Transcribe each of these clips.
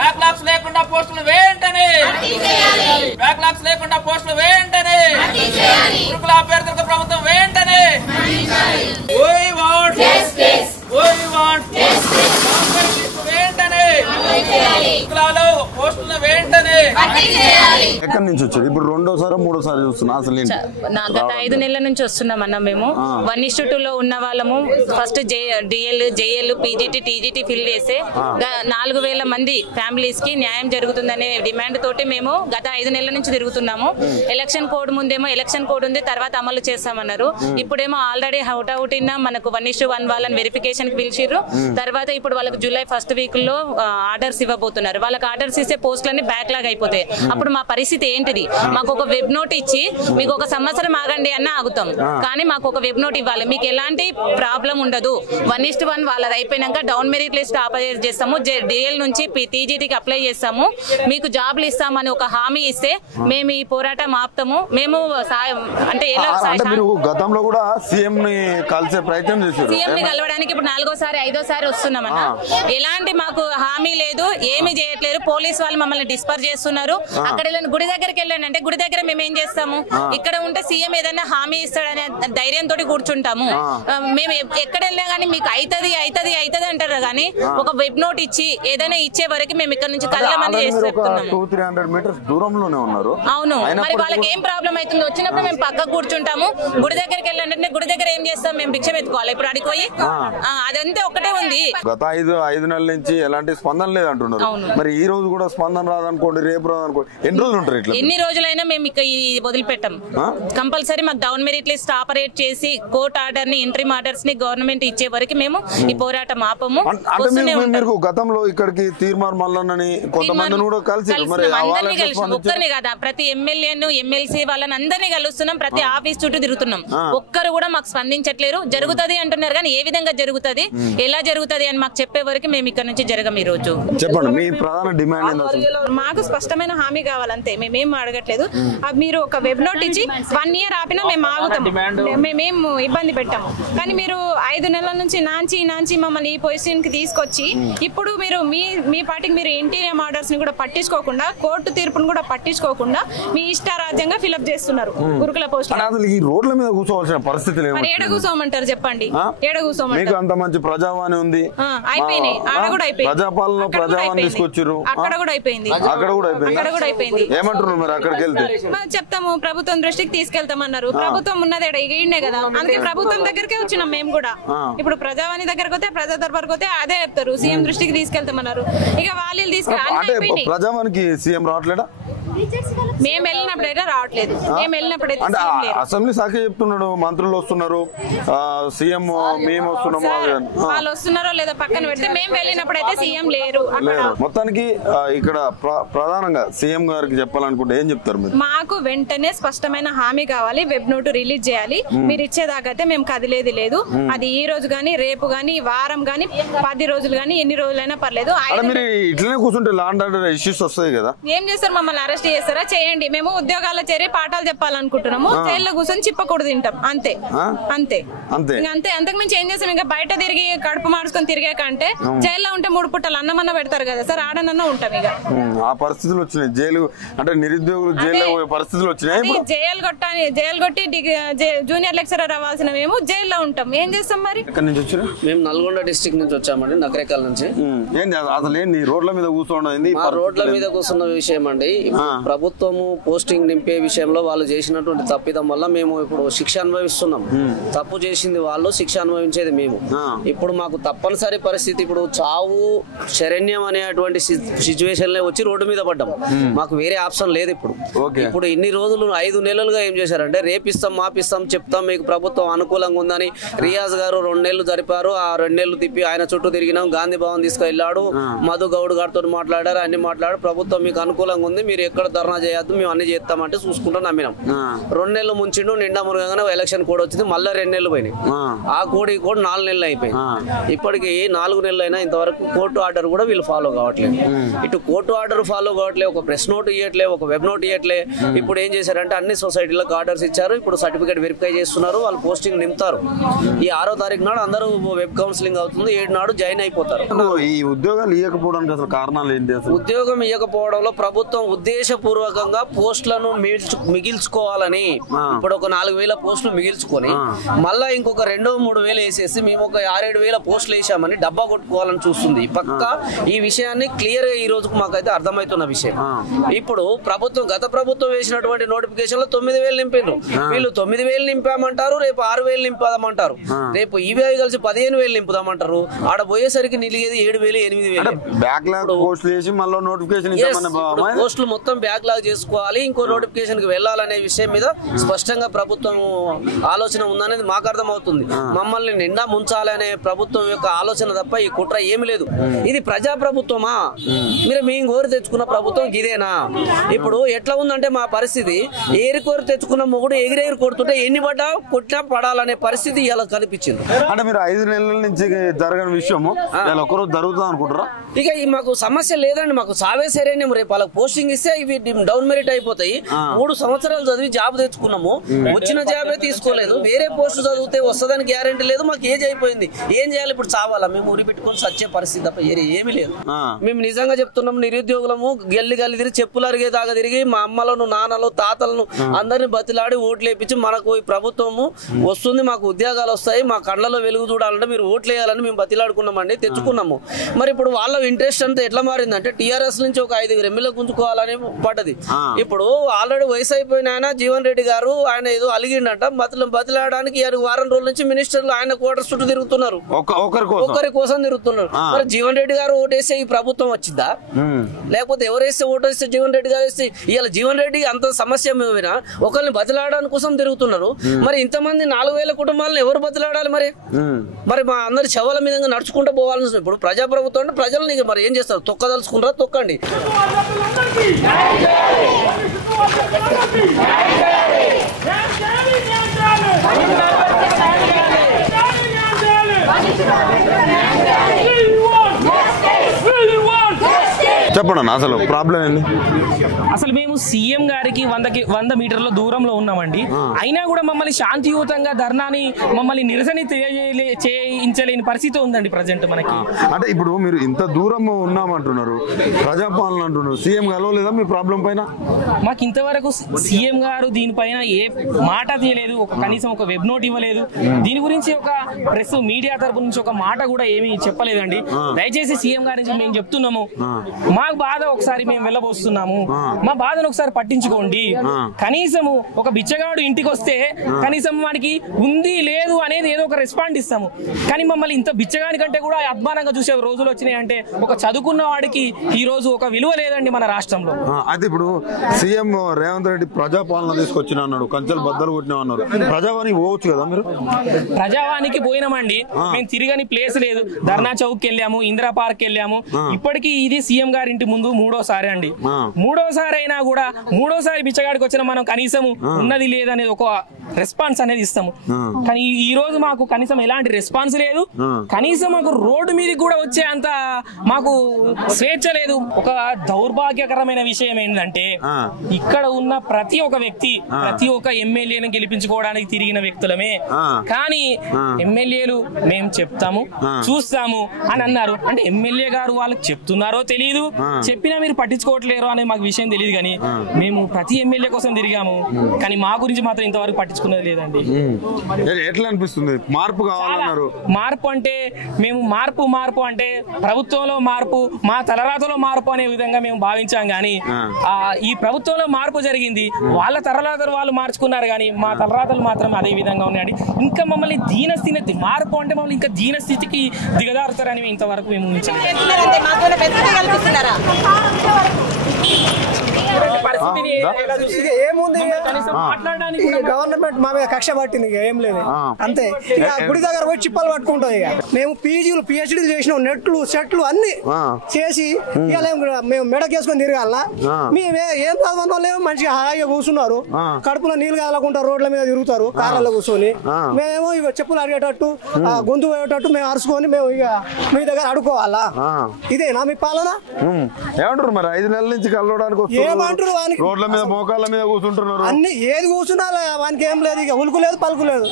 Backlogs లేకుండా పోస్టులు వెంటనే గురుకుల అభ్యర్థులకు ప్రభుత్వం వెంటనే ఎక్కడి నుంచి వచ్చారు ఇప్పుడు రెండోసారి మూడోసారి చూస్తున్నా అసలు గత 5 నెలల నుంచి వస్తున్నామన్నా మేము 1:2 లో ఉన్న వాళ్ళము first JL PGT TGT fill చేసే 4,000 మంది ఫ్యామిలీస్ కి న్యాయం జరుగుతుందనే డిమాండ్ తోటి మేము గత 5 నెలల నుంచి తిరుగుతున్నాము. ఎలక్షన్ కోడ్ ముందేమో ఎలక్షన్ కోడ్ ఉంది తర్వాత అమలు చేస్తామన్నారు. ఇప్పుడేమో ఆల్రెడీ అవుట్ మనకు 1:1 వాళ్ళని వెరిఫికేషన్ కి పిలిచిర్రు. తర్వాత ఇప్పుడు వాళ్ళకి జూలై ఫస్ట్ వీక్ లో ఆర్డర్స్ ఇవ్వబోతున్నారు. వాళ్ళకి ఆర్డర్స్ ఇస్తే పోస్టులన్నీ బ్యాక్లాగ్ అయిపోతాయి. అప్పుడు మా పరిస్థితి ఏంటిది? మాకు ఒక వెబ్ నోట్ ఇచ్చి మీకు 1 సంవత్సరం ఆగండి అన్న ఆగుతాం, కానీ మాకు ఒక వెబ్ నోట్ ఇవ్వాలి. మీకు ఎలాంటి ప్రాబ్లం ఉండదు. 1:1 వాళ్ళది అయిపోయినాక డౌన్ మెరిట్ లిస్ట్ అప్లై చేస్తాము, డిఎల్ నుంచి టీజీటీకి అప్లై చేస్తాము, మీకు జాబ్లు ఇస్తామని ఒక హామీ ఇస్తే మేము ఈ పోరాటం ఆపుతాము. మేము అంటే గతంలో కూడా సీఎం ని కలిసే ప్రయత్నం చేశారు. సీఎం ని కలవడానికి ఇప్పుడు 4వ సారి 5వ సారి వస్తున్నామన్నా. ఎలాంటి మాకు హామీ లేదు, ఏమి చేయట్లేదు. పోలీస్ వాళ్ళు మమ్మల్ని డిస్పర్ చేస్తున్నారు. అక్కడ గుడి దగ్గరికి వెళ్ళండి అంటే గుడి దగ్గర మేము ఏం చేస్తాము? ఇక్కడ ఉంటే సీఎం ఏదైనా హామీ ఇస్తాడనే ధైర్యంతో కూర్చుంటాము. మేము ఎక్కడ వెళ్ళినా కానీ మీకు అవుతుంది అంటారు, కానీ ఒక వెబ్ నోట్ ఇచ్చి ఏదైనా ఇచ్చే వరకు మేము ఇక్కడ నుంచి కదలమని చేస్తున్నాము. అవును, మరి వాళ్ళకి ఏం ప్రాబ్లం అవుతుందో వచ్చినప్పుడు మేము పక్కకు కూర్చుంటాము. గుడి దగ్గరికి వెళ్ళండి, గుడి దగ్గర ఏం చేస్తాం? మేము భిక్ష ఎత్తుకోవాలి ఇప్పుడు అడిగిపోయి. అదంతే ఒకటే ఉంది. గత 5 నెలల నుంచి ఎలాంటి స్పందన లేదంటున్నారు. మరి ఈ రోజు కూడా స్పందన రాదనుకోండి, రేపు రాదనుకోండి, ఎన్ని రోజులు ఉంటారు ఇట్లా? ఎన్ని రోజులైనా మేము ఇక వదిలిపెట్టాం. కంపల్సరీ మాకు డౌన్ మెరిట్ లిస్ట్ ఆపరేట్ చేసి కోర్ట్ ఆర్డర్ ని ఇంట్రీమ్ ఆర్డర్స్ ని గవర్నమెంట్ ఇచ్చే వరకు మేము ఈ పోరాటం ఆపము. గతంలో ఇక్కడికి తీర్మార్ మల్లన్నని కొంతమందిని కూడా కలిసి ఒక్కరిని కదా, ప్రతి ఎమ్మెల్యేను ఎమ్మెల్సీ వాళ్ళని అందరినీ కలుస్తున్నాం. ప్రతి ఆఫీస్ చుట్టూ తిరుగుతున్నాం. ఒక్కరు కూడా మాకు స్పందించట్లేరు. జరుగుతుంది అంటున్నారు కానీ ఏ విధంగా జరుగుతుంది, ఎలా జరుగుతుంది అని మాకు చెప్పే వరకు మేము ఇక్కడ నుంచి జరగం. ఈ రోజు చెప్పండి మీ ప్రధాన డిమాండ్. మాకు స్పష్టమైన హామీ కావాలంతే, మేమేం అడగట్లేదు. మీరు ఒక వెబ్ నోట్ ఇచ్చి 1 ఇయర్ ఆపినా మేము ఆగుతాం, మేమేం ఇబ్బంది పెట్టాము. కానీ మీరు 5 నెలల నుంచి నాంచి మమ్మల్ని ఈ పొజిషన్ కి తీసుకొచ్చి ఇప్పుడు మీరు మీ పార్టీకి మీరు ఇంటీరియం ఆర్డర్స్ ని కూడా పట్టించుకోకుండా, కోర్టు తీర్పును కూడా పట్టించుకోకుండా మీ ఇష్టారాజ్యంగా ఫిల్అప్ చేస్తున్నారు గురుకుల పోస్టులు. ఈ రోడ్ల మీద కూర్చోవాల్సిన పరిస్థితి మరి ఏడ కూర్చోమంటారు చెప్పండి? ఏడ కూర్చోమంటారు? అంత మంచి ప్రజావాణి ఉంది, అయిపోయినాయి. ఆడ కూడా అయిపోయింది. ప్రజాపాలన ప్రజావాణి తీసుకొచ్చారు, అక్కడ కూడా అయిపోయింది. ఏమంటున్నారు మరి? అక్కడికి వెళ్తే చెప్తాము, ప్రభుత్వం దృష్టికి తీసుకెళ్తామన్నారు. ప్రభుత్వం ఉన్నదే ఈయనే కదా, అందుకే ప్రభుత్వం దగ్గరకే వచ్చినాం మేము కూడా. ఇప్పుడు ప్రజావాణి దగ్గరకు పోతే, ప్రజా దర్బార్కి పోతే అదే చెప్తారు, సీఎం దృష్టికి తీసుకెళ్తామన్నారు. ఇక వాళ్ళు తీసుకెళ్ళి ప్రజావానికి సీఎం రావట్లేదా? మేము వెళ్ళినప్పుడైతే రావట్లేదు. మేము వెళ్ళినప్పుడైతే అసెంబ్లీ శాఖ చెప్తున్నాడు, మంత్రులు వస్తున్నారు, సీఎం మేము వస్తున్నాము. వాళ్ళు వస్తున్నారో లేదో పక్కన పెడితే మేము వెళ్ళినప్పుడైతే సీఎం లేరు. మొత్తానికి ఇక్కడ ప్రధానంగా సీఎం గారికి చెప్పాలనుకుంటే ఏం చెప్తారు మీరు? మాకు వెంటనే స్పష్టమైన హామీ కావాలి, వెబ్ నోట్ రిలీజ్ చేయాలి. మీరు ఇచ్చేదాకా అయితే మేము కదిలేది లేదు. అది ఈ రోజు గానీ, రేపు గానీ, వారం గానీ, 10 రోజులు గానీ, ఎన్ని రోజులైనా పర్లేదు. ఇట్లనే కూర్చుంటే లాండ్ ఆర్డర్ ఇష్యూస్ వస్తాయి కదా. ఏం చేస్తారు? మమ్మల్ని అరెస్ట్ చేస్తారా? చేయండి. మేము ఉద్యోగాల్లో చేరి పాఠాలు చెప్పాలనుకుంటున్నాము. జైల్లో కూర్చొని చిప్పకూడదు తింటాం, అంతే అంతే అంతే. అంతకుమించి ఏం చేస్తాం? ఇంకా బయట తిరిగి కడుపు మార్చుకొని తిరిగే కంటే జైల్లో ఉంటే 3 పుట్టలు అన్నమన్న పెడతారు కదా సార్, ఆడనన్నా ఉంటాం. ఇక ఆ పరిస్థితులు వచ్చినాయి. జైలు అంటే నిరుద్యోగులు జైల్లో పరిస్థితులు వచ్చినాయి. జైలు కొట్టి జూనియర్ లెక్చరర్ అవ్వాల్సిన మేము జైల్లో ఉంటాం. ఏం చేస్తాం మరి? మేము నల్గొండ డిస్ట్రిక్ట్ నుంచి వచ్చామండి, నకరేకల్ నుంచి. అసలు ఏంటి రోడ్ల మీద కూర్చోండి? రోడ్ల మీద కూర్చున్న విషయం అండి, ప్రభుత్వము పోస్టింగ్ నింపే విషయంలో వాళ్ళు చేసినటువంటి తప్పిదం వల్ల మేము ఇప్పుడు శిక్ష అనుభవిస్తున్నాం. తప్పు చేసింది వాళ్ళు, శిక్ష అనుభవించేది మేము. ఇప్పుడు మాకు తప్పనిసరి పరిస్థితి, ఇప్పుడు చావు శరణ్యం అనేటువంటి సిచ్యువేషన్ లో వచ్చి రోడ్డు మీద పడ్డాం. మాకు వేరే ఆప్షన్ లేదు. ఇప్పుడు ఇన్ని రోజులు 5 నెలలుగా ఏం చేశారంటే, రేపిస్తాం మాపిస్తాం చెప్తాం, మీకు ప్రభుత్వం అనుకూలంగా ఉందని రియాజ్ గారు 2 నెలలు జరిపారు. ఆ 2 నెలలు తిప్పి ఆయన చుట్టూ తిరిగినాం, గాంధీ భవన్ తీసుకెళ్ళాడు, మధు గౌడ్ గారితో మాట్లాడారు, అన్ని మాట్లాడారు. ప్రభుత్వం మీకు అనుకూలంగా ఉంది, మీరు ఎక్కడ ముంగడ ధర్నా చేయొద్దు, మేము అన్ని చేస్తామంటే చూసుకుంటూ నమ్మినాం. 2 నెలలు ముంచిండు, నిండా మురగగానే ఎలక్షన్ కోడ్ వచ్చింది, మళ్ళీ 2 నెలలు పోయినాయి. ఆ కోడ్ 4 నెలలు అయిపోయింది. ఇప్పటికి 4 నెలలు అయినా ఇంతవరకు కోర్టు ఆర్డర్ కూడా వీళ్ళు ఫాలో కావట్లేదు. ఇటు కోర్టు ఆర్డర్ ఫాలో కావట్లేదు, ఒక ప్రెస్ నోట్ ఇవ్వట్లే, ఒక వెబ్ నోట్ ఇవ్వట్లే. ఇప్పుడు ఏం చేశారంటే అన్ని సొసైటీలకు ఆర్డర్స్ ఇచ్చారు. ఇప్పుడు సర్టిఫికేట్ వెరిఫై చేస్తున్నారు, వాళ్ళు పోస్టింగ్ నింపుతారు. ఈ 6వ తారీఖు నాడు అందరూ వెబ్ కౌన్సిలింగ్ అవుతుంది, 7 నాడు జాయిన్ అయిపోతారు. ఈ ఉద్యోగాలు ఇవ్వకపోవడానికి అసలు కారణాలు ఏంటి? ఉద్యోగం ఇవ్వకపోవడంలో ప్రభుత్వం ఉద్దేశపూర్వకంగా పోస్టులను మిగిల్చుకోవాలని ఇప్పుడు ఒక 4,000 పోస్టులు మిగిల్చుకొని మళ్ళా ఇంకొక 2-3 వేలు వేసేసి మేము ఒక 6-7 వేల పోస్టులు వేసామని డబ్బా కొట్టుకోవాలని చూస్తుంది. పక్క ఈ విషయాన్ని క్లియర్ గా ఈ రోజుకు మాకైతే అర్థమవుతున్న విషయం. ఇప్పుడు గత ప్రభుత్వం వేసినటువంటి నోటిఫికేషన్ లో 9,000 నింపిండ్రు. వీళ్ళు 9,000 నింపామంటారు, రేపు 6,000 నింపామంటారు, రేపు ఇవి కలిసి 15,000 నింపుదామంటారు. ఆడ పోయేసరికి నిలిగేది 7,000, 8,000 పోస్టులు మొత్తం బ్యాక్లాగ్ చేసుకోవాలి, ఇంకో నోటిఫికేషన్ కి వెళ్ళాలనే విషయం మీద స్పష్టంగా ప్రభుత్వం ఆలోచన ఉందనేది మాకు అర్థమవుతుంది. మమ్మల్ని నిండా ముంచాలనే ప్రభుత్వం యొక్క ఆలోచన తప్ప ఈ కుట్ర ఏమి లేదు. ఇది ప్రజా ప్రభుత్వమా? మేము కోరి తెచ్చుకున్న ప్రభుత్వం ఇదేనా? ఇప్పుడు ఎట్లా ఉందంటే మా పరిస్థితి, ఏరి కోరి తెచ్చుకున్న మొగుడు ఎగిరేరు కొడుతుంటే ఎన్ని పడ్డా కొట్టినా పడాలనే పరిస్థితి ఇలా కనిపించింది. అంటే మీరు 5 నెలల నుంచి జరగని విషయము ఒకరోజు జరుగుతుంది అనుకుంటారా? ఇక మాకు సమస్య లేదండి, మాకు సావే సరైన రేపు వాళ్ళకి పోస్టింగ్ ఇస్తే ఇవి డౌన్ మెరిట్ అయిపోతాయి. 3 సంవత్సరాలు చదివి జాబ్ తెచ్చుకున్నాము, వచ్చిన జాబే తీసుకోలేదు, వేరే పోస్ట్ చదివితే వస్తుందని గ్యారంటీ లేదు. మాకు ఏజ్ అయిపోయింది, ఏం చేయాలి? ఇప్పుడు చావాలా? మేము ఊరి పెట్టుకొని సచ్చే పరిస్థితి తప్ప ఏమీ లేదు. మేము నిజంగా చెప్తున్నాము, నిరుద్యోగులము గల్లి తిరిగి చెప్పులు అరిగే దాకా తిరిగి మా అమ్మలను, నాన్నలు, తాతలను అందరిని బతిలాడి ఓట్లు వేయించి మనకు ఈ ప్రభుత్వము వస్తుంది, మాకు ఉద్యోగాలు వస్తాయి, మా కళ్ళలో వెలుగు చూడాలంటే మీరు ఓట్లు వేయాలని మేము బతిలాడుకున్నామండి, తెచ్చుకున్నాము. మరి ఇప్పుడు వాళ్ళ ఇంట్రెస్ట్ అంతా ఎట్లా మారిందంటే టీఆర్ఎస్ నుంచి ఒక 5 ఎమ్మెల్యే గుంజుకోవాలని పడ్డది. ఇప్పుడు ఆల్రెడీ వయసు అయిపోయిన ఆయన జీవన్ రెడ్డి గారు, ఆయన ఏదో అలిగిండంట, బతిలాడడానికి 6 వారం రోజుల నుంచి మినిస్టర్లు ఆయన క్వార్టర్స్ చుట్టూ తిరుగుతున్నారు, ఒకరి కోసం తిరుగుతున్నారు. మరి జీవన్ రెడ్డి గారు ఓటేస్తే ఈ ప్రభుత్వం వచ్చిందా? లేకపోతే ఎవరేస్తే ఓటేస్తే జీవన్ రెడ్డి గారు వేస్తే ఇవాళ జీవన్ రెడ్డి అంత సమస్య మీద ఒకరిని బతిలాడడానికి కోసం తిరుగుతున్నారు. మరి ఇంతమంది 4,000 కుటుంబాలను ఎవరు బతిలాడాలి? మరి మా అందరి శవాల మీద నడుచుకుంటూ పోవాల్సి. ఇప్పుడు ప్రజాప్రభుత్వం అంటే ప్రజల్ని మరి ఏం చేస్తారు? తొక్కదలుచుకుంటారా? తొక్కండి. చెప్పండి అసలు ప్రాబ్లం ఏంది? అసలు మేము సీఎం గారికి 100 మీటర్ల దూరంలో ఉన్నామండి, అయినా కూడా మమ్మల్ని శాంతియుతంగా ధర్నాని మమ్మల్ని నిరసన చేయించలేని పరిస్థితి ఉందండి ప్రజెంట్ మనకి. అంటే ఇప్పుడు మీరు ఇంత దూరం ఉన్నామంటున్నారు, ప్రజాపాలన అంటున్నారు, సీఎం కలవలేదా మీ ప్రాబ్లం పైన? మాకు ఇంతవరకు సీఎం గారు దీనిపైన ఏ మాట తీయలేదు, కనీసం ఒక వెబ్ నోట్ ఇవ్వలేదు, దీని గురించి ఒక ప్రెస్ మీడియా తరపు నుంచి ఒక మాట కూడా ఏమీ చెప్పలేదండి. దయచేసి సీఎం గారి నుంచి మేము చెప్తున్నాము, మా బాధ ఒకసారి మేము వెళ్ళబోస్తున్నాము, మా బాధను ఒకసారి పట్టించుకోండి. కనీసము ఒక బిచ్చగాడు ఇంటికి వస్తే కనీసం వాడికి ఉంది లేదు అనేది ఏదో ఒక రెస్పాండ్ ఇస్తాము, కానీ మమ్మల్ని ఇంత బిచ్చగాని కంటే కూడా అద్మానంగా చూసే రోజులు వచ్చినాయి. అంటే ఒక చదువుకున్న వాడికి ఈ రోజు ఒక విలువ లేదండి మన రాష్ట్రంలో. అయితే ఇప్పుడు సీఎం రేవంత్ రెడ్డి ప్రజాపాలన తీసుకొచ్చిన అన్నాడు, కంచెలు బద్దలు కొట్టినా అన్నారు, ప్రజావానికి పోవచ్చు కదా మీరు? ప్రజావానికి పోయినామండి, మేము తిరగని ప్లేస్ లేదు. ధర్నా చౌక్ వెళ్ళాము, ఇందిరా పార్క్ వెళ్ళాము, ఇప్పటికీ ఇది సీఎం గారి ఇంటి ముందు 3వ అండి. 3వసారి అయినా కూడా 3వసారి బిచ్చగాడికి వచ్చిన మనం కనీసం ఉన్నది లేదనేది ఒక రెస్పాన్స్ అనేది ఇస్తాము, కానీ ఈ రోజు మాకు కనీసం ఎలాంటి రెస్పాన్స్ లేదు. కనీసం మాకు రోడ్డు మీదకి కూడా వచ్చే అంత మాకు స్వేచ్ఛ లేదు. ఒక దౌర్భాగ్యకరమైన విషయం ఏంటంటే ఇక్కడ ఉన్న ప్రతి ఒక్క వ్యక్తి ప్రతి ఒక్క ఎమ్మెల్యేను గెలిపించుకోవడానికి తిరిగిన వ్యక్తులమే, కానీ ఎమ్మెల్యేలు మేము చెప్తాము చూస్తాము అని అన్నారు. అంటే ఎమ్మెల్యే గారు వాళ్ళకి చెప్తున్నారో తెలియదు, చెప్పినా మీరు పట్టించుకోవట్లేరు అనే మాకు విషయం తెలియదు. కానీ మేము ప్రతి ఎమ్మెల్యే కోసం తిరిగాము, కానీ మా గురించి మాత్రం ఇంతవరకు పట్టించుకున్నది లేదండి. ఎట్లా అనిపిస్తుంది? మార్పు కావాలన్నారు. మార్పు అంటే మేము మార్పు అంటే ప్రభుత్వంలో మార్పు, మా తలరాతలో మార్పు అనే విధంగా మేము భావించాం. కానీ ఈ ప్రభుత్వంలో మార్పు జరిగింది, వాళ్ళ తలరాతలు వాళ్ళు మార్చుకున్నారు, కానీ మా తలరాతలు మాత్రం అదే విధంగా ఉన్నాయండి. ఇంకా మమ్మల్ని దీనస్థితి మార్పు అంటే మమ్మల్ని ఇంకా దీనస్థితికి దిగదారుతారని ఇంతవరకు మేము ఊహించలేదు. ఏముంది గవర్నమెంట్ మా మీద కక్ష పట్టింది, ఇక ఏం లేదు అంతే. ఇక గుడి దగ్గర పోయి చిప్పలు పట్టుకుంటాం. ఇక మేము పీజీలు పిహెచ్డీలు చేసినాం, నెట్లు సెట్లు అన్ని చేసి ఇక మేము మెడకేసుకొని తిరగాల. మేము ఏం చదవడం లేవు, మంచిగా హాయిగా కూర్చున్నారు, కడుపులో నీళ్ళు కాలకుండా రోడ్ల మీద తిరుగుతారు కార్లలో కూర్చొని. మేమేమో ఇక చెప్పులు అడిగేటట్టు గొంతు పోయేటట్టు మేము అరుచుకొని మేము ఇక మీ దగ్గర అడుకోవాలా? ఇదేనా మీ పాలన? ఏమంటారు మరి 5 నెలల నుంచి కలవడానికి ఏమంటారు? రోడ్ల మీద మోకాళ్ళ మీద కూర్చుంటున్నారు. అన్ని ఏది కూర్చున్నా వానికి ఏం లేదు, ఇక ఉలుకు లేదు పలుకు లేదు.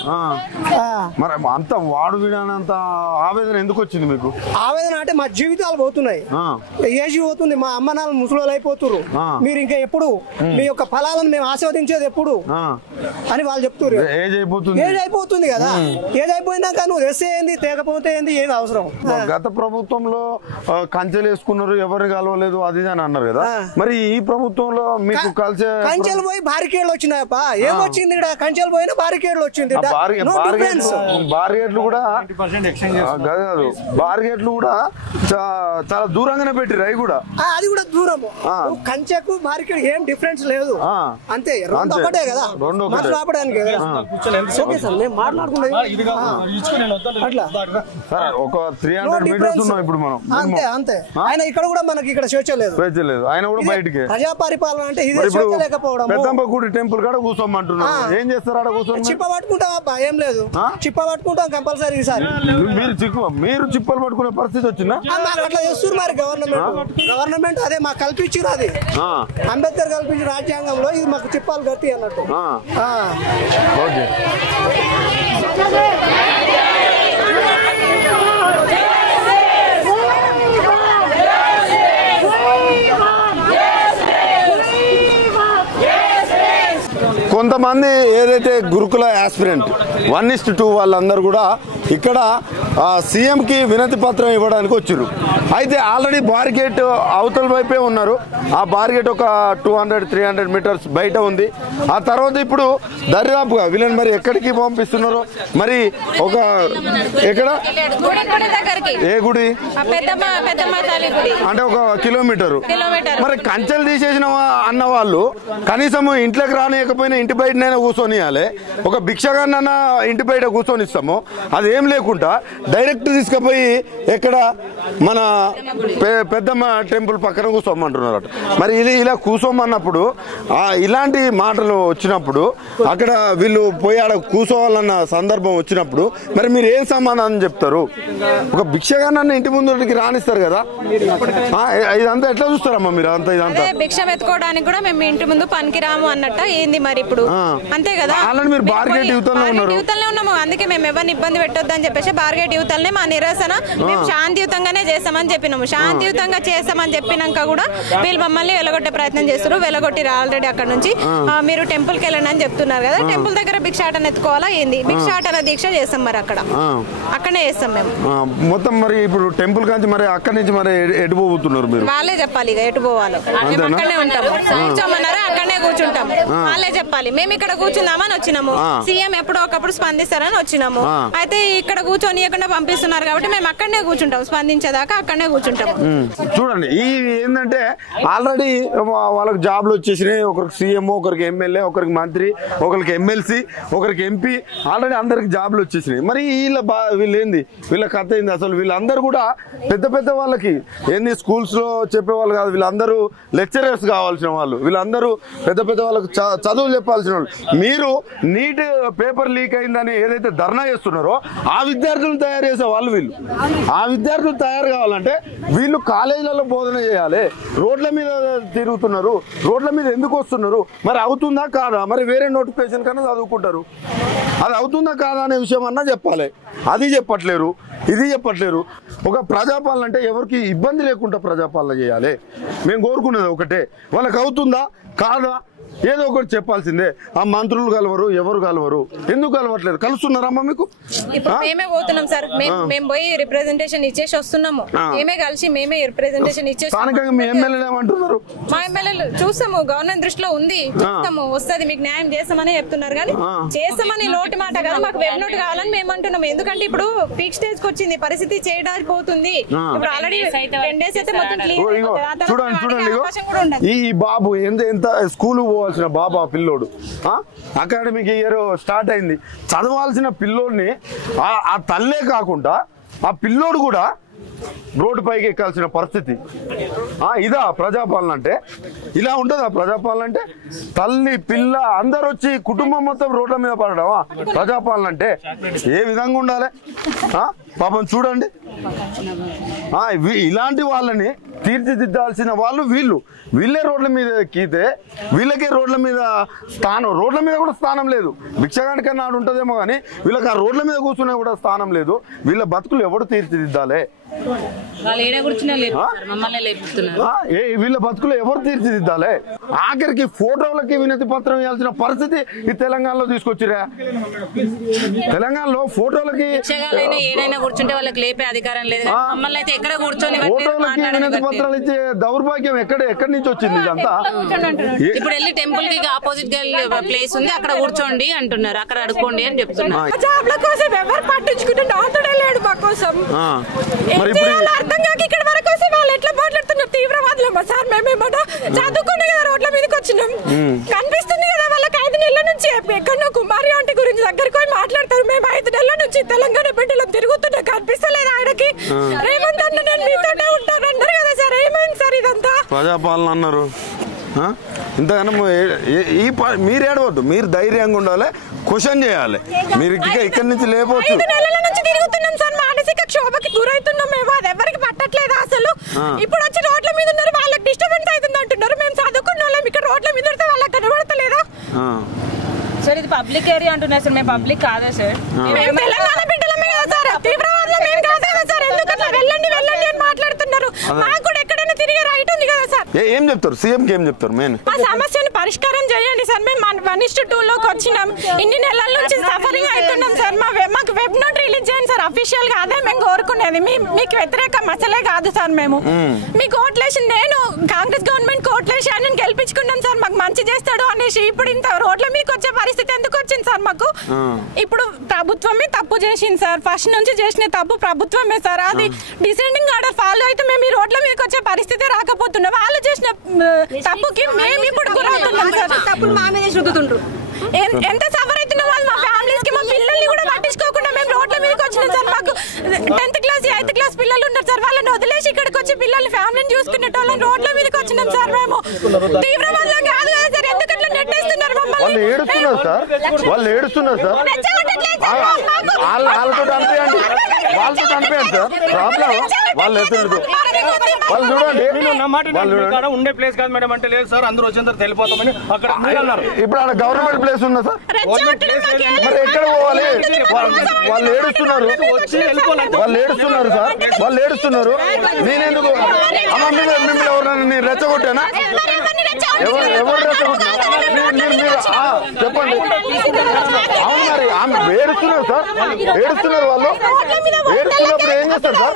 మరి అంత వాడు వినానంత ఆవేదన ఎందుకు వచ్చింది మీకు? ఆవేదన అంటే మా జీవితాలు పోతున్నాయి, ఏజీ పోతుంది, మా అమ్మ నాన్న ముసలోళ్ళు అయిపోతున్నారు. మీరు ఇంకా ఎప్పుడు మీ యొక్క ఫలాలను మేము ఆస్వాదించేది ఎప్పుడు అని వాళ్ళు చెప్తున్నారు. ఏజ్ అయిపోతుంది కదా, ఏజ్ అయిపోయినాక నువ్వు తెస్తే ఏంది తేకపోతే ఏంది, ఏది అవసరం? గత ప్రభుత్వంలో కంచెలు వేసుకున్నారు, ఎవరిని కలవలేదు అది అని అన్నారు కదా. మరి ఈ ప్రభుత్వంలో మీకు కలిసే కంచెలు పోయి బారికేడ్లు వచ్చినాయప్ప. ఏమొచ్చింది ఇక్కడ? కంచెలు పోయినా బారికేడ్లు వచ్చింది. బారిగేట్లు కూడా కాదు, బారిగేట్లు కూడా చాలా దూరంగానే పెట్టిరు. అవి కూడా అది కూడా దూరము. కంచెకు బారికేడ్ ఏం డిఫరెన్స్ లేదు, అంతే. రెండు ఒకటే కదా, మాట్లాడడానికి అట్లా ఒక 300 మీటర్స్ ఉన్నాం ఇప్పుడు మనం. అంతే అంతే. ఆయన ఇక్కడ కూడా మనకి ఇక్కడ స్వేచ్ఛ లేదు, ఆయన కూడా బయటికి. ప్రజా పరిపాలన అంటే ఇదే స్వేచ్ఛ లేకపోవడం. పెద్దంబగుడి టెంపుల్ కాడ కూర్చోమంటున్నారు, ఏం చేస్తారు ఆడ కూర్చొని? చిప్ప పట్టుకుంటాం అబ్బా, ఏం లేదు, చిప్ప పట్టుకుంటాం కంపల్సరీ. ఈసారి మీరు చిప్పలు పట్టుకునే పరిస్థితి వచ్చిందా? అట్లా చేస్తున్నారు మరి గవర్నమెంట్ అదే మాకు కల్పించారు. అది అంబేద్కర్ కల్పించిన రాజ్యాంగంలో ఇది మాకు చిప్పాలు గట్టి అన్నట్టు. ఓకే. కొంతమంది ఏదైతే గురుకుల యాస్పిరెంట్ 1:2 వాళ్ళందరూ కూడా ఇక్కడ సీఎంకి వినతి పత్రం ఇవ్వడానికి వచ్చారు. అయితే ఆల్రెడీ బార్గేట్ అవతల వైపే ఉన్నారు. ఆ బార్గేట్ ఒక 200-300 మీటర్స్ బయట ఉంది. ఆ తర్వాత ఇప్పుడు దరిదాపుగా వీళ్ళని మరి ఎక్కడికి పంపిస్తున్నారు? మరి ఒక ఎక్కడ ఏ గుడి అంటే ఒక కిలోమీటరు. మరి కంచెలు తీసేసిన అన్న వాళ్ళు కనీసం ఇంట్లోకి రానియకపోయినా ఇంటి బయటనైనా కూర్చొనియాలి. ఒక భిక్షగాన్న ఇంటి బయట కూర్చొని ఇస్తాము, అదేం లేకుండా డైరెక్ట్ తీసుకుపోయి ఎక్కడ మన పెద్దమ్మ టెంపుల్ పక్కన కూర్చోమంటున్నారు. మరి ఇది ఇలా కూర్చోమన్నప్పుడు ఇలాంటి మాటలు వచ్చినప్పుడు అక్కడ వీళ్ళు పోయి ఆడ కూర్చోవాలన్న సందర్భం వచ్చినప్పుడు మరి మీరు ఏం సమాధానం చెప్తారు? ఒక భిక్షగాన్న ఇంటి ముందుకి రానిస్తారు కదా, ఇదంతా ఎట్లా చూస్తారమ్మా మీరు? అంతా ఇదంతా భిక్ష వెతుకోవడానికి కూడా మేము ఇంటి ముందు పనికిరాము అన్నట్ట ఏంది మరి ఇప్పుడు? అంతే కదా, మీరు బార్గేట్ యువతలో ఉన్నాము. అందుకే మేము ఎవరిని ఇబ్బంది పెట్టొద్దని చెప్పేసి బార్గేట్ యువతలనే మా నిరసన మేము శాంతియుతంగానే చేస్తామని చెప్పినాము. శాంతియుతంగా చేస్తామని చెప్పినాక కూడా వీళ్ళు మమ్మల్ని వెలగొట్టే ప్రయత్నం చేస్తారు. వెలగొట్టిరు ఆల్రెడీ. అక్కడ నుంచి మీరు టెంపుల్ కి వెళ్ళండి అని చెప్తున్నారు కదా, టెంపుల్ దగ్గర భిక్షాటన ఎత్తుకోవాలా ఏంది? భిక్షాటన దీక్ష చేస్తాం మరి అక్కడనే చేస్తాం మేము మొత్తం. మరి ఇప్పుడు టెంపుల్ కాంచి మరి అక్కడి నుంచి మరి ఎటు పోతున్నారు మీరు? వాళ్ళే చెప్పాలి ఇక ఎటు పోవాలో. మేము అక్కడనే ఉంటాము, కూర్చోమన్నారా అక్కడనే కూర్చుంటాం, వాళ్ళే చెప్పాలి. మేము ఇక్కడ కూర్చుందామని వచ్చినాము, సీఎం ఎప్పుడో ఒకప్పుడు స్పందిస్తారని వచ్చినాము. అయితే ఇక్కడ కూర్చొనియకుండా పంపిస్తున్నారు కాబట్టి మేము అక్కడనే కూర్చుంటాం, స్పందించేదాకా అక్కడనే కూర్చుంటాం. చూడండి, ఈ ఏంటంటే ఆల్రెడీ వాళ్ళకి జాబ్లు వచ్చేసినాయి. ఒకరికి సీఎం, ఒకరికి ఎమ్మెల్యే, ఒకరికి మంత్రి, ఒకరికి ఎమ్మెల్సీ, ఒకరికి ఎంపీ, ఆల్రెడీ అందరికి జాబ్లు వచ్చేసినాయి. మరి వీళ్ళు ఏంది, వీళ్ళ కథ ఏంది అసలు? వీళ్ళందరూ కూడా పెద్ద పెద్ద వాళ్ళకి ఏంది స్కూల్స్ లో చెప్పేవాళ్ళు కాదు, వీళ్ళందరూ లెక్చరర్స్ కావాల్సిన వాళ్ళు, వీళ్ళందరూ పెద్ద పెద్ద వాళ్ళకి చదువులు చెప్పాల్సిన వాళ్ళు. మీరు నీట్ పేపర్ లీక్ అయిందని ఏదైతే ధర్నా చేస్తున్నారో ఆ విద్యార్థులను తయారు చేసే వాళ్ళు వీళ్ళు. ఆ విద్యార్థులు తయారు కావాలంటే వీళ్ళు కాలేజీలలో బోధన చేయాలి. రోడ్ల మీద తిరుగుతున్నారు, రోడ్ల మీద ఎందుకు వస్తున్నారు? మరి అవుతుందా కాదా? మరి వేరే నోటిఫికేషన్ కన్నా చదువుకుంటారు, అది అవుతుందా కాదా అనే విషయం అన్నా చెప్పాలి. అది చెప్పట్లేరు, ఇది చెప్పట్లేరు. ఒక ప్రజాపాలన అంటే ఎవరికి ఇబ్బంది లేకుండా ప్రజాపాలన చేయాలి. మేము కోరుకునేది ఒకటే, వాళ్ళకి అవుతుందా కాదా ఏదో ఒకటి చెప్పాల్సిందే. ఆ మంత్రులు కలవరు, ఎవరు కలవరు, ఎందుకు కలవట్లేదు? కలుస్తున్నారమ్మా మీకు? ఇప్పుడు మేమే పోతున్నాం సార్, మేము పోయి రిప్రజెంటేషన్ ఇచ్చేసి వస్తున్నాము. మేమే కలిసి మేమే రిప్రజెంటేషన్ ఇచ్చేసి స్థానికంగా మీ ఎమ్మెల్యేలు ఏమంటున్నారు? మా ఎమ్మెల్యేలు చూస్తాము, గవర్నమెంట్ దృష్టిలో ఉంది, చూస్తాము, వస్తుంది, మీకు న్యాయం చేస్తామని చెప్తున్నారు. కానీ చేస్తామని నోటి మాట కదా, మాకు వెబ్ నోట్ కావాలని మేము అంటున్నాము. ఎందుకంటే ఇప్పుడు పీక్ స్టేజ్ కి వచ్చింది, పరిస్థితి చేయడానికి పోతుంది. ఇప్పుడు ఆల్రెడీ 10 days అయితే మొత్తం చూడండి, ఈ బాబు ఎంత స్కూల్ పోవాల్సిన బాబు, ఆ పిల్లోడు అకాడమిక్ ఇయర్ స్టార్ట్ అయింది, చదవాల్సిన పిల్లోడిని ఆ తల్లే కాకుండా ఆ పిల్లోడు కూడా రోడ్డు పైకి ఎక్కాల్సిన పరిస్థితి. ఇదా ప్రజాపాలన అంటే? ఇలా ఉంటుందా ప్రజాపాలన అంటే? తల్లి పిల్ల అందరు వచ్చి కుటుంబం మొత్తం రోడ్ల మీద పడడమా ప్రజాపాలన అంటే? ఏ విధంగా ఉండాలి పాపం? చూడండి, ఇలాంటి వాళ్ళని తీర్చిదిద్దాల్సిన వాళ్ళు వీళ్ళే రోడ్ల మీద ఎక్కితే వీళ్ళకే రోడ్ల మీద స్థానం, రోడ్ల మీద కూడా స్థానం లేదు. భిక్షగానికన్నా నాడు ఉంటుందేమో కానీ వీళ్ళకి ఆ రోడ్ల మీద కూర్చున్నా కూడా స్థానం లేదు. వీళ్ళ బతుకులు ఎవడు తీర్చిదిద్దాలి? వీళ్ళ బతుకులు ఎవరు తీర్చిదిద్దాలి? ఆఖరికి ఫోటోలకి వినతి పత్రం ఇవ్వాల్సిన పరిస్థితి ఈ తెలంగాణలో తీసుకొచ్చిరా. తెలంగాణలో ఫోటోలకి కూర్చుంటే వాళ్ళకి లేపే అధికారం లేదు. మమ్మల్ని అయితే ఎక్కడ కూర్చొని ఫోటోలకి వినతి పత్రాలు ఇచ్చే దౌర్భాగ్యం ఎక్కడి నుంచి వచ్చింది ఇదంతా? ఇప్పుడు వెళ్ళి టెంపుల్ కి ఆపోజిట్ గా ప్లేస్ ఉంది, అక్కడ కూర్చోండి అంటున్నారు, అక్కడ అడుక్కోండి అని చెప్తున్నారు. అర్థం కాక ఇక్కడ వరకు వస్తే వాళ్ళు ఎట్లా మాట్లాడుతున్నారు? తీవ్రవాదులమ్మా సార్, మేమేమన్నా చదువుకునే కదా రోడ్ల మీదకి వచ్చినాం. కనిపిస్తుంది కదా వాళ్ళకి 5 నెలల నుంచి ఎక్కడో కుమారి ఆంటీ గురించి దగ్గరికి పోయి మాట్లాడతారు. మేము 5 నెలల నుంచి తెలంగాణ బిడ్డలు తిరుగుతున్నా, కనిపిస్తలేదు ఆయనకి. రేవంత్ అన్న నేను మీతోనే ఉంటాను అన్నారు కదా సార్, ఏమైంది సార్ ఇదంతా? ప్రజాపాలన అన్నారు. ఇంతకన్నా మీరు ఏడవద్దు, మీరు ధైర్యంగా ఉండాలి, క్వశ్చన్ చేయాలి. మీరు ఇక్కడి నుంచి లేకపోవచ్చు. 5 నెలల నుంచి తిరుగుతున్నాం సార్, మానసిక క్షోభకి గురవుతున్నాం మేము, అది ఎవరికి పట్టట్లేదు అసలు. ఇప్పుడు వచ్చి రోడ్ల మీద ఉన్నారు, వాళ్ళకి డిస్టర్బెన్స్ అవుతుంది అంటున్నారు. మేము చదువుకున్న వాళ్ళం, ఇక్కడ రోడ్ల మీద ఉంటే వాళ్ళకి కనబడతలేదా సార్? ఇది పబ్లిక్ ఏరియా అంటున్నారు సార్, మేము పబ్లిక్ కాదా సార్? తెలంగాణ బిడ్డలమే కదా సార్, తీవ్రవాదులు మేము కాదు కదా సార్. ఎందుకు అట్లా వెళ్ళండి వెళ్ళండి అని మాట్లాడుతున్నారు? మాకు కూడా ఎక్కడైనా తిరిగే రైట్ ఉంది కదా సార్. ఏం చెప్తారు సీఎంకి? ఏం చెప్తారు? మా సమస్యను పరిష్కారం చేయండి సార్. మేము 1:2లోకి వచ్చినాం, ఇన్ని నెలల నుంచి సఫరింగ్ అవుతున్నాం సార్. మాకు వెబ్ నోట్ రిలీజ్ చేయండి సార్ అఫీషియల్ గా, అదే మేము కోరుకునేది. మీకు వ్యతిరేక మసలే కాదు సార్. మేము మీకు ఓట్లేసి, నేను కాంగ్రెస్ గవర్నమెంట్ ఓట్లేసి ఆయన గెలిపించుకున్నాం సార్, మాకు మంచి చేస్తాడు అనేసి. ఇప్పుడు ఇంత రోడ్ల మీకు వచ్చే పరిస్థితి ఎందుకు వచ్చింది సార్ మాకు? ఇప్పుడు ప్రభుత్వమే తప్పు చేసింది సార్, ఫస్ట్ నుంచి చేసిన తప్పు ప్రభుత్వమే సార్. అది డిసెండింగ్ ఆర్డర్ ఫాలో అయితే మేము ఈ రోడ్ల మీదకి వచ్చే పరిస్థితి రాకపోతున్నాం. వాళ్ళు చేసిన తప్పుకి మేము ఇప్పుడు గురవుతున్నాం సార్. తప్పులు మా మీద రుద్దుతుండ్రు. ఎంత సఫర్ అవుతున్నాం వాళ్ళు, మా ఫ్యామిలీస్ కి, మా పిల్లల్ని కూడా పట్టించుకోకుండా మేము రోడ్ల మీదకి వచ్చినాం సార్. మాకు 10th క్లాస్ 8th క్లాస్ పిల్లలు ఉన్నారు సార్, వాళ్ళని వదిలేసి ఇక్కడికి వచ్చి పిల్లల్ని ఫ్యామిలీని చూసుకునేట వాళ్ళని రోడ్ల మీదకి వచ్చినాం సార్. మేము తీవ్రవాదులు కాదు కదా సార్, ఎందుకు అట్లా నెట్టేస్తున్నారు మమ్మల్ని? వాళ్ళు ఏడుస్తున్నారు సార్, వాళ్ళు ఏడుస్తున్నారు సార్. వాళ్ళతో అనిపించండి, వాళ్ళతో అనిపించండి సార్. ప్రాబ్లం వాళ్ళు ఎదురు, వాళ్ళు చూడండి, వాళ్ళు ఉండే ప్లేస్ కాదు మేడం అంటే లేదు సార్, అందరూ వచ్చిన తర్వాత వెళ్ళిపోతామని అక్కడ అన్నారు. ఇప్పుడు అక్కడ గవర్నమెంట్ ప్లేస్ ఉందా సార్? మరి ఎక్కడ పోవాలి? వాళ్ళు ఏడుస్తున్నారు, వాళ్ళు ఏడుస్తున్నారు సార్, వాళ్ళు ఏడుస్తున్నారు. నేనెందుకు అమ్మ మిమ్మల్ని ఎవరైనా రెచ్చగొట్టానా? ఎవరు రెచ్చగొట్టినా? చెప్పండి. అవును మరి ఆమె ఏడుస్తున్నారు సార్, ఏడుస్తున్నారు. వాళ్ళు ఏడుస్తున్నప్పుడు ఏం చేస్తారు సార్?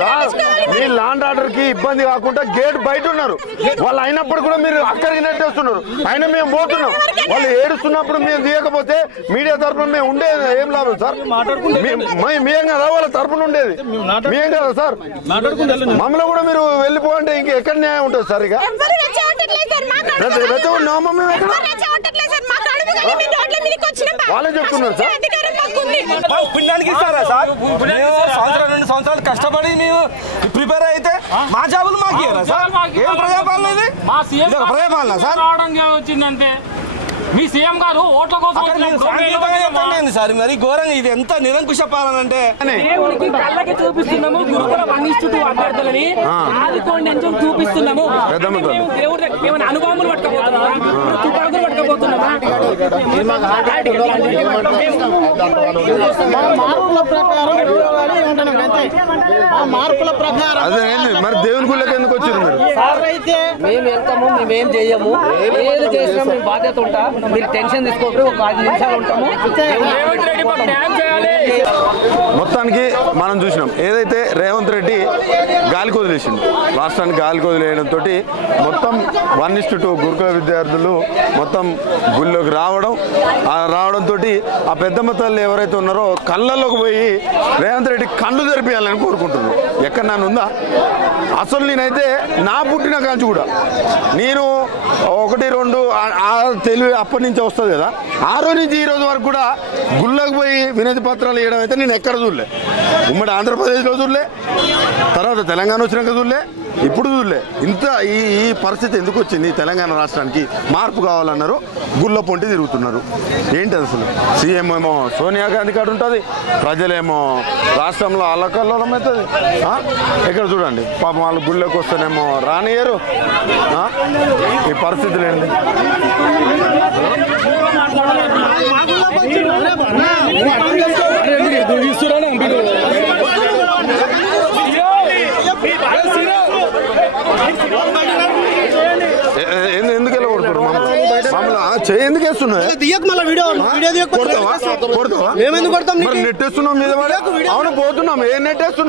సార్ మీ ల్యాండ్ ఆర్డర్ కి ఇబ్బంది కాకుండా గేట్ బయట ఉన్నారు వాళ్ళు, అయినప్పుడు కూడా మీరు అక్కడికి నెట్టేస్తున్నారు. అయినా మేము పోతున్నాం. వాళ్ళు ఏడుస్తున్నప్పుడు మేము తీయకపోతే మీడియా తరఫున మేము ఉండేది ఏం లాభం సార్? మేం కదా వాళ్ళ తరఫున ఉండేది, మేం కదా సార్. మమ్మల్ని కూడా మీరు వెళ్ళిపోంటే ఇంక ఎక్కడ న్యాయం ఉంటుంది సార్? ఇక రెచ్చగొట్టినామా మేము? ఎక్కడ వాళ్ళే చెప్తున్నారు సార్. పుణ్యానికి ఇస్తారా సార్? 2 సంవత్సరాలు కష్టపడి మేము ప్రిపేర్ అయితే మా జాబులు మాకు ఇయ్యరా సార్? ఏం ప్రజాపాలన ఇది? ప్రజాపాలన సార్ వచ్చిందంటే మీ సీఎం గారు ఓట్ల కోసం సార్ మరి ఘోరంగా ఇది ఎంత నిరంకుశ పాలన అంటే కళ్ళకి చూపిస్తున్నాము. గురుకుల 1:2 అభ్యర్థులని ఆదుకోండి అని చూపిస్తున్నాము. దేవుడు అనుభవములు పట్టుకపోతున్నామా? తుపాకులు పట్టుకపోతున్నామా? మార్పుల ప్రకారం చూడాలి ఉంటున్నాం అంతే. ఆ మార్పుల ప్రకారం అదే మరి దేవుని గుళ్ళకి ఎందుకు వచ్చారు మీరు? అయితే మేము వెళ్తాము, మేమేం చెయ్యము, ఏది చేసినా మేము బాధ్యత ఉంటా. మీరు టెన్షన్ తీసుకోండి, ఒక 5 నిమిషాలు ఉంటాము. మొత్తానికి మనం చూసినాం ఏదైతే రేవంత్ రెడ్డి గాలికి వదిలేసింది, రాష్ట్రానికి గాలికి వదిలేయడంతో మొత్తం 1:2 గురుకుల విద్యార్థులు మొత్తం గుళ్ళోకి రావడంతో ఆ పెద్దమ్మ తల్లి ఎవరైతే ఉన్నారో కళ్ళల్లోకి పోయి రేవంత్ రెడ్డి కళ్ళు తెరిపియాలని కోరుకుంటున్నారు. ఎక్కడ నన్ను ఉందా? అసలు నేనైతే నా పుట్టిన కాంచి కూడా నేను 1-2 తెలివి అప్పటి నుంచి వస్తుంది కదా, ఆ రోజు నుంచి ఈ రోజు వరకు కూడా గుళ్ళకి పోయి వినతి పత్రాలు ఇవ్వడం అయితే నేను ఎక్కడ చూడలే. ఉమ్మడి ఆంధ్రప్రదేశ్లో చూడలే, తర్వాత తెలంగాణ వచ్చినాక చూడలే, ఇప్పుడు చూడలే. ఇంత ఈ పరిస్థితి ఎందుకు వచ్చింది? తెలంగాణ రాష్ట్రానికి మార్పు కావాలన్నారు, గుళ్ళ పొంటి తిరుగుతున్నారు. ఏంటి అసలు? సీఎం ఏమో సోనియా గాంధీ కాడ ఉంటుంది, ప్రజలేమో రాష్ట్రంలో అల్లకల్లోలం అవుతుంది. ఇక్కడ చూడండి పాపం వాళ్ళు గుళ్ళకి వస్తేనేమో రానియరు. ఈ పరిస్థితులు ఏంటి? ఎందుకు ఎలా కొడుతున్నారు మమ్మల్ని? ఎందుకు వేస్తున్నావు? నెట్టేస్తున్నావు మీద అవును పోతున్నాం. ఏ నెట్టేస్తున్నావు?